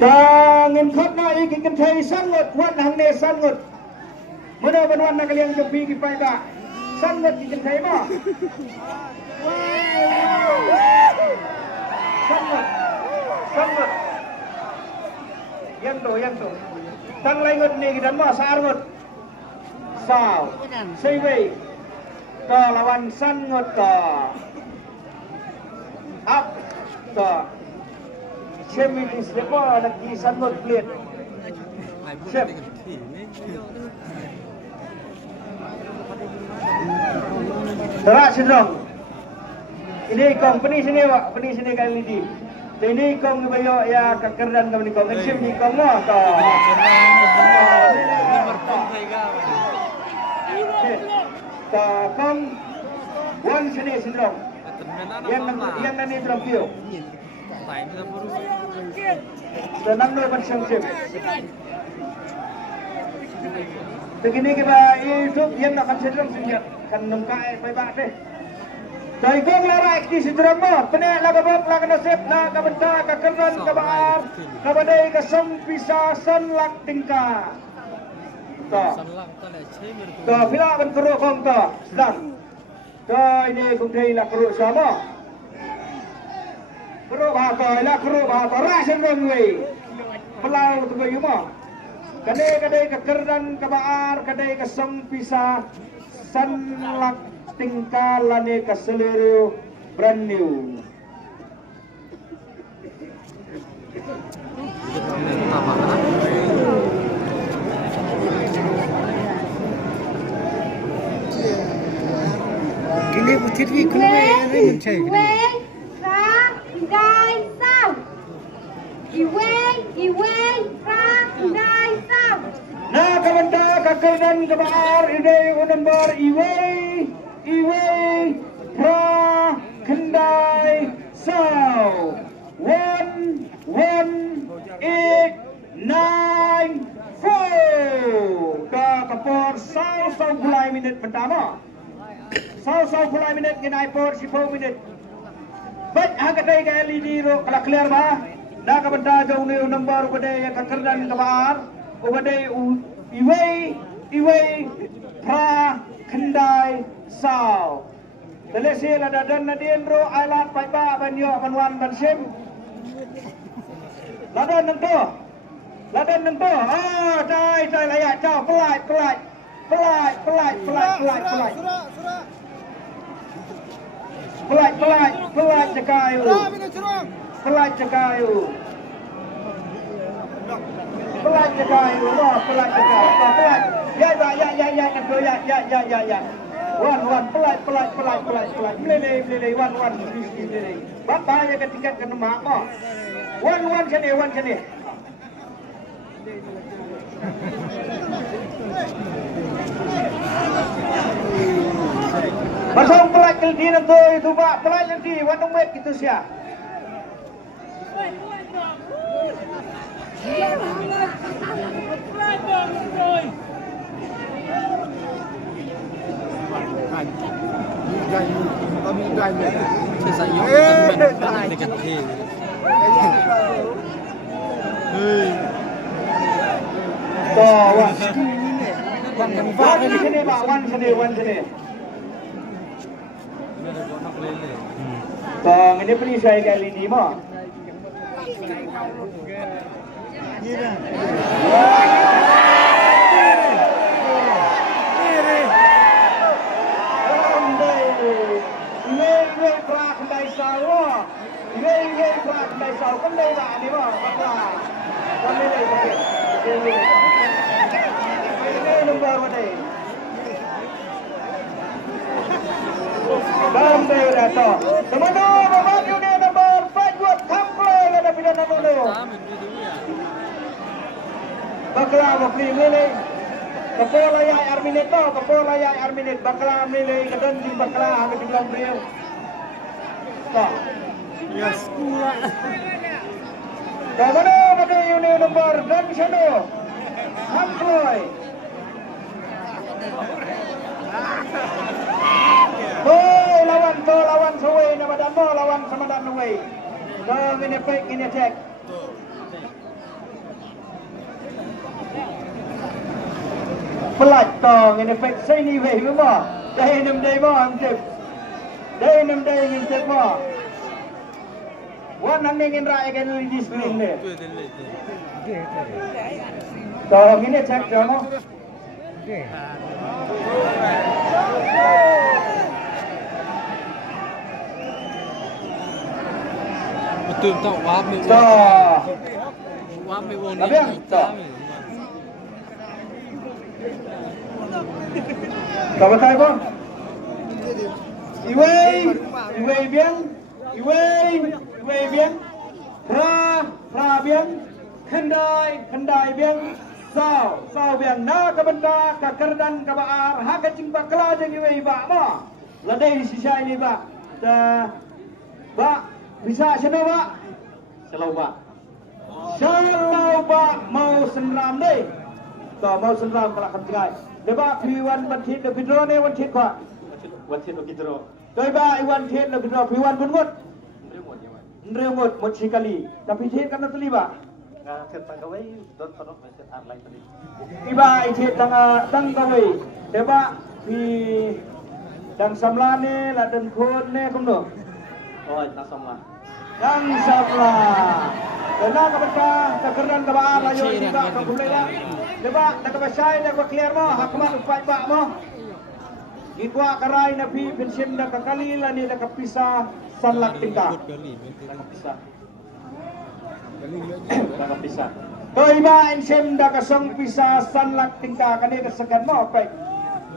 Tangin khot na ikin thai sangot wan hang ne sangot. Mana banwan nak kalian jepi ki pai ba. Sangot ikin thai ma. Sangot. Yang tu. Tang lai ngot ni kidan ma sargot. Sao. Sei wei. To lawan sangot to. Up to. Seminis lepo lagi sangot plate. Chef. Terak sindrom. Ini kong peni sini wak, peni sini kali ini. Ini kong bayo ya kekerdan kami kong ngecim ni kong mo to. To kong wan sini sindrom. Yang nani belum pio. Senang dulu macam macam. Begini kita hidup yang nak sindrom sini kan nungkai baik deh. Dari kong larak di sindrom mo, penek lagabok laganasip na kabenta kakerdan kabaar kabadai kasampisa sanlak tingka. To bila kan keruk kong to sedang. To ini kong day lah keruk sama. Keruk bahasa rasen rongway. Pelau tu kayu mo. Kadai kakerdan kabaar kadai kasampisa sanlak tingkalane kaselero brand new. Kini butir ni keluar ni mencai. Nah, kabenta kakerdan kabaar ide number Iway pra kendai sao 1184 kapor sao pulai minit pertama sao pulai minit kenai por 10 minit baik hagatai ka LED ro kala clear ba na kabenta jauh ni number badai kakerdan kabar badai Iway pra kendai sao. Telesi ada dan nadien ro alat paiba banyo banwan bansim. Ladan nento. Ah, cai layak cau pelai. Pelai cekayu. Pelai cekayu. Ya. Wan pelai. Meleleh wan meleleh. Bapak ya ketika kena mak mo. Wan sini. Pasang pelai keldi nanti itu pak pelai nanti wan umet gitu sia. Wan sini. Tong ini beli saya kali ini mo. Kan đây là đi mà con đây number mà đây dalam day dah to teman-teman bapak unit number 5 buat kamplay ada pidana dulu bakla bapli mele kapola ya arminet bakla mele kadan di bakla ada di dalam beliau to ya sekolah Gavana pada unit number dan sono Hamloy lawan sawai na badan mo lawan sama dan away ini fake ini attack Pelat tong in effect say ni way mo. Dahil nam day mo ang tip. Dahil nam day ang tip mo. Wan nangingin ra kan discipline le. Tong ini check mo. Betul tak wap ni. Wap ni wong ni. Kamu tahu pun? Iway biang, iway biang, ra biang, kendai biang, sao biang, na kabenda, kakerdan kabaar, haka cingpa kela jeng iway ba ma, ladai sisa ini ba, bisa seno ba, selau ba, mau senram deh, mau senram kalau kerja. Deba piwan bantit lebih drone ni bantit kuat. Bantit lebih drone. Deba iwan tit lebih drone piwan bungut. Nremut mut sekali. Tapi tit kan terlibat. Nggak tit kawai don tanok macet arlai tadi. Iba tit tang kawai. Deba pi dan samlane la dan khon ne kumno. Oh, tang samla. Tang samla. Kena kepada kekerdan kebaar layu juga kumulai lah. Deba nak basai nak clear mo hakmat upai ba mo gitwa karay na pi pension na kakalila ni nakapisa sanlak tingka nakapisa toy ba insem da kasong pisa sanlak tingka kanina sagan mo pay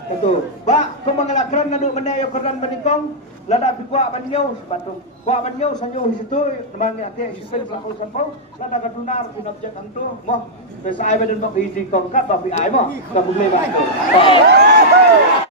tentu ba kung mga lakran na do manayo karan banikong lada bigwa banyo sebatung kwa banyo sanyo hisitu namang ate isipin lakol sampaw lada kadunar pinabjak anto mo besa ay ba din ba hisi kong ka ba pi ay mo ka problema ito